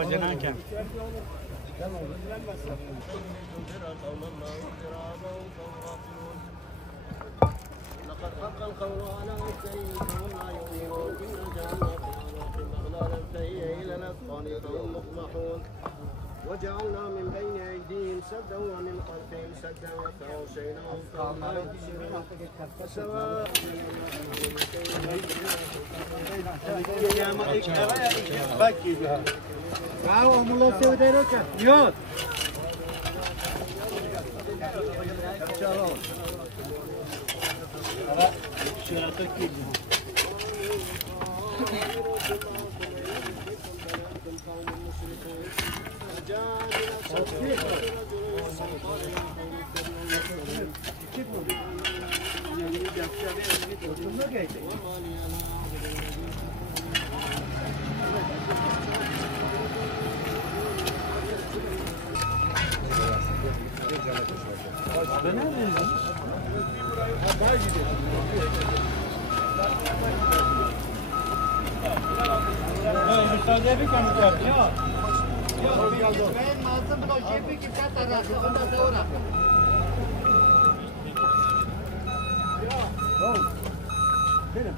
هو جناكم لقد حق القول على أكثرهم لا يؤمنون إن جعلنا في أعناقهم أغلالا فهي إلى الأذقان فهم مقمحون وجعلنا من بين أيديهم سدا ومن خلفهم سدا فأغشيناهم فهم لا يبصرون فسواء يا ملك Bravo, mulțumesc de rocă. Iot. Müsaade bir kanıtlar. Ya. Ben mazlum da cebi gibi tarafı. Ondan sonra. Ya. Benim.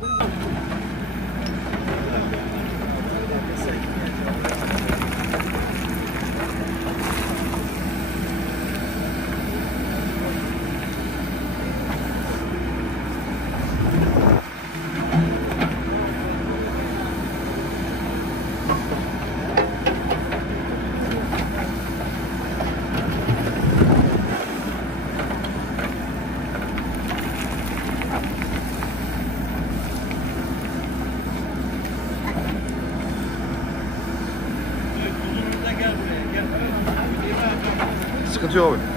Sıkıntı yok abi.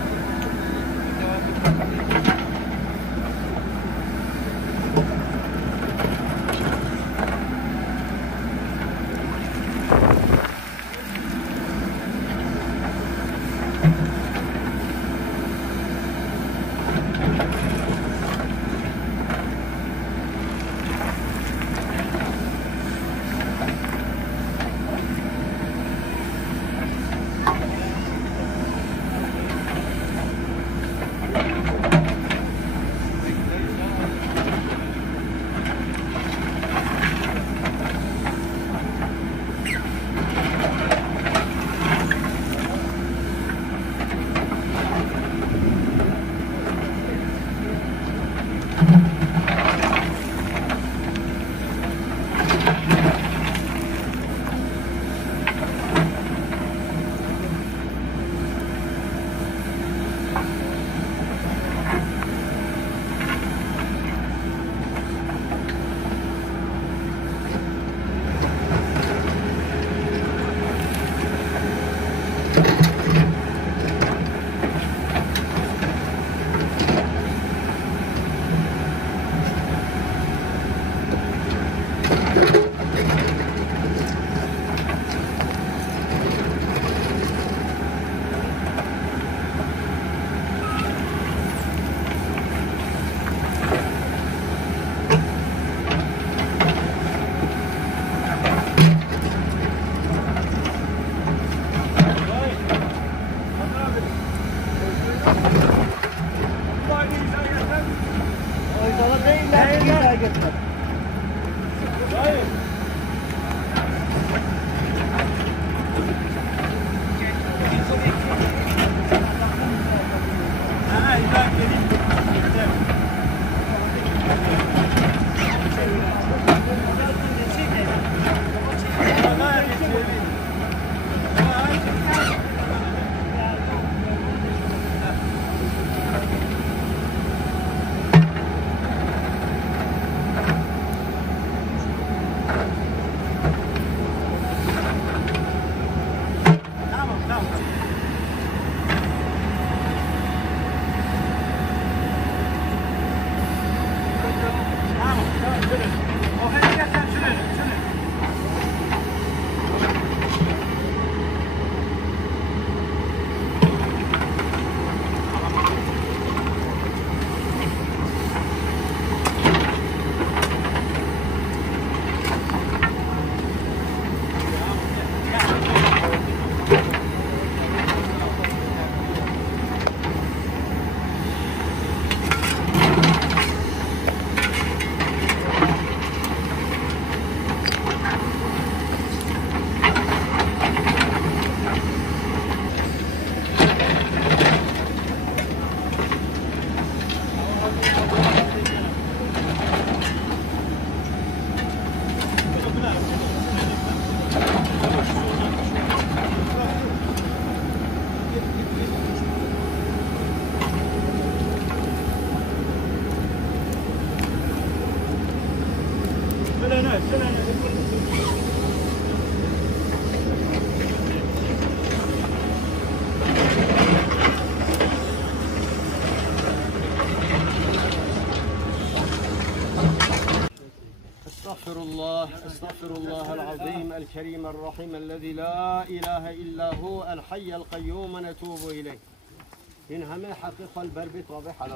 Chinese استغفر الله العظيم الكريم الرحيم الذي لا إله إلا هو الحي القيوم نتوب إليه. إن هم حقيقة البربط واضح على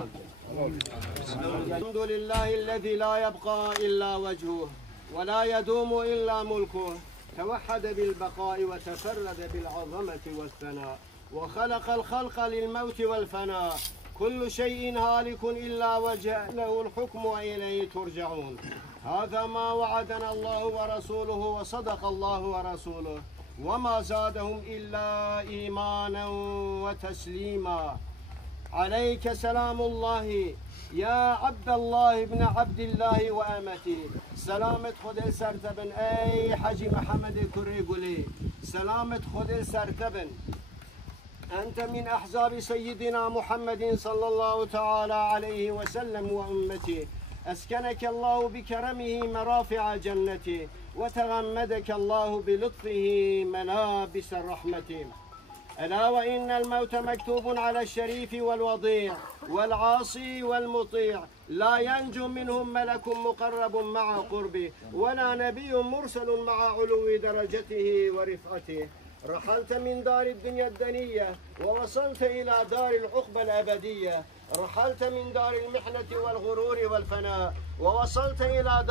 الحمد لله الذي لا يبقى إلا وجهه ولا يدوم إلا ملكه، توحد بالبقاء وتفرد بالعظمة والثناء، وخلق الخلق للموت والفناء، كل شيء هالك إلا وجهه، له الحكم وإليه ترجعون. هذا ما وعدنا الله ورسوله وصدق الله ورسوله، وما زادهم إلا إيمانا وتسليما. عليك سلام الله يا عبد الله ابن عبد الله وأمتي. سلامت خود سرتبن أي حجي محمد كريقولي، سلامت خود سرتبن. أنت من أحزاب سيدنا محمد صلى الله تعالى عليه وسلم وأمته. أسكنك الله بكرمه مرافع جنته، وتغمدك الله بلطفه ملابس الرحمة. ألا وإن الموت مكتوب على الشريف والوضيع والعاصي والمطيع، لا ينجو منهم ملك مقرب مع قربه، ولا نبي مرسل مع علو درجته ورفعته. رحلت من دار الدنيا الدنية ووصلت إلى دار العقبى الأبدية، رحلت من دار المحنة والغرور والفناء ووصلت إلى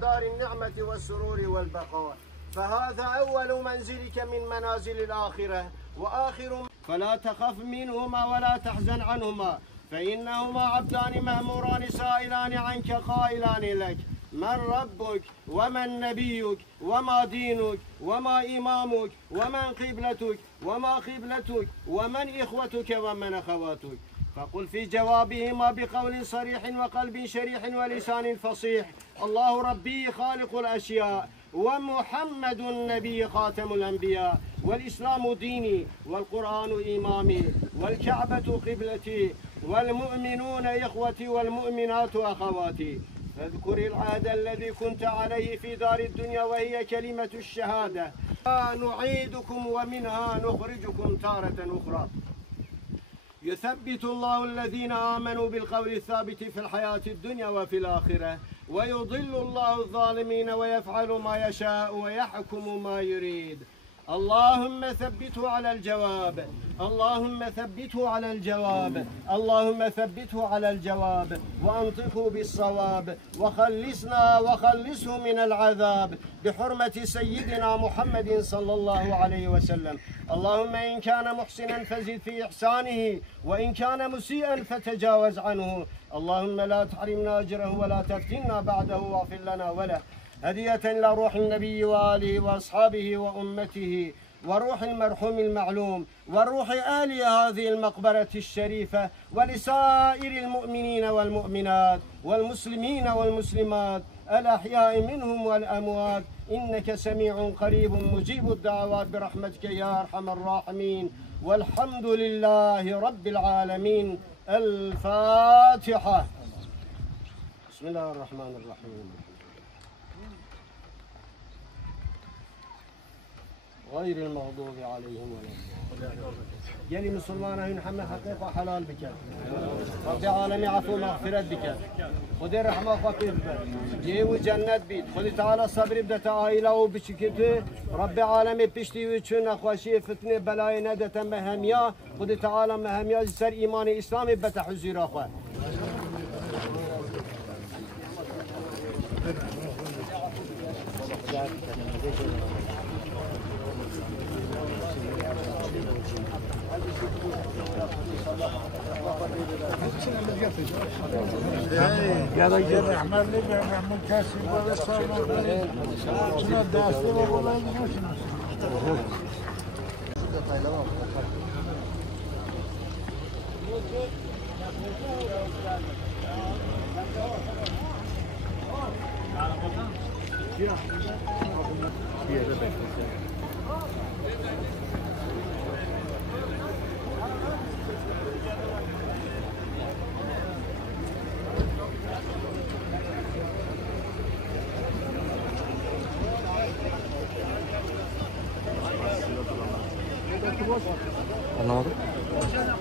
دار النعمة والسرور والبقاء. فهذا أول منزلك من منازل الآخرة وآخر، فلا تخف منهما ولا تحزن عنهما، فإنهما عبدان مأموران سائلان عنك قائلان لك: من ربك ومن نبيك وما دينك وما إمامك ومن قبلتك وما قبلتك ومن إخوتك ومن أخواتك. فقل في جوابهما بقول صريح وقلب شريح ولسان فصيح: الله ربي خالق الأشياء، ومحمد النبي خاتم الأنبياء، والإسلام ديني، والقرآن إمامي، والكعبة قبلتي، والمؤمنون إخوتي، والمؤمنات أخواتي. فاذكر العهد الذي كنت عليه في دار الدنيا، وهي كلمة الشهادة. نعيدكم ومنها نخرجكم تارة أخرى. يثبت الله الذين آمنوا بالقول الثابت في الحياة الدنيا وفي الآخرة، ويضل الله الظالمين ويفعل ما يشاء ويحكم ما يريد. اللهم ثبته على الجواب، اللهم ثبته على الجواب، اللهم ثبته على الجواب، وأنطقه بالصواب، وخلصه من العذاب بحرمة سيدنا محمد صلى الله عليه وسلم. اللهم إن كان محسنا فزد في إحسانه، وإن كان مسيئا فتجاوز عنه. اللهم لا تحرمنا أجره ولا تفتنا بعده، واغفر لنا وله. هدية إلى روح النبي وآله وأصحابه وأمته، وروح المرحوم المعلوم، وروح آل هذه المقبرة الشريفة، ولسائر المؤمنين والمؤمنات والمسلمين والمسلمات الأحياء منهم والأموات، إنك سميع قريب مجيب الدعوات برحمتك يا أرحم الراحمين. والحمد لله رب العالمين. الفاتحة. بسم الله الرحمن الرحيم. غير المغضوب عليهم ولا يلي مسلمان هين محمد حقيقة حلال بك رب عالمي عفو مغفرت بك خدي رحمة فقير جيو جنة بيت خدي تعالى صبري بدأ عائلة وبشكته رب عالمي بشتي ويتشون أخواشي فتنة بلاي ندة مهمية خدي تعالى مهمية سر إيمان إسلامي بتحزير أخوة. يا رجال احمر لي بنعمل كاسي ولا صار شنو داستي ولا Gracias.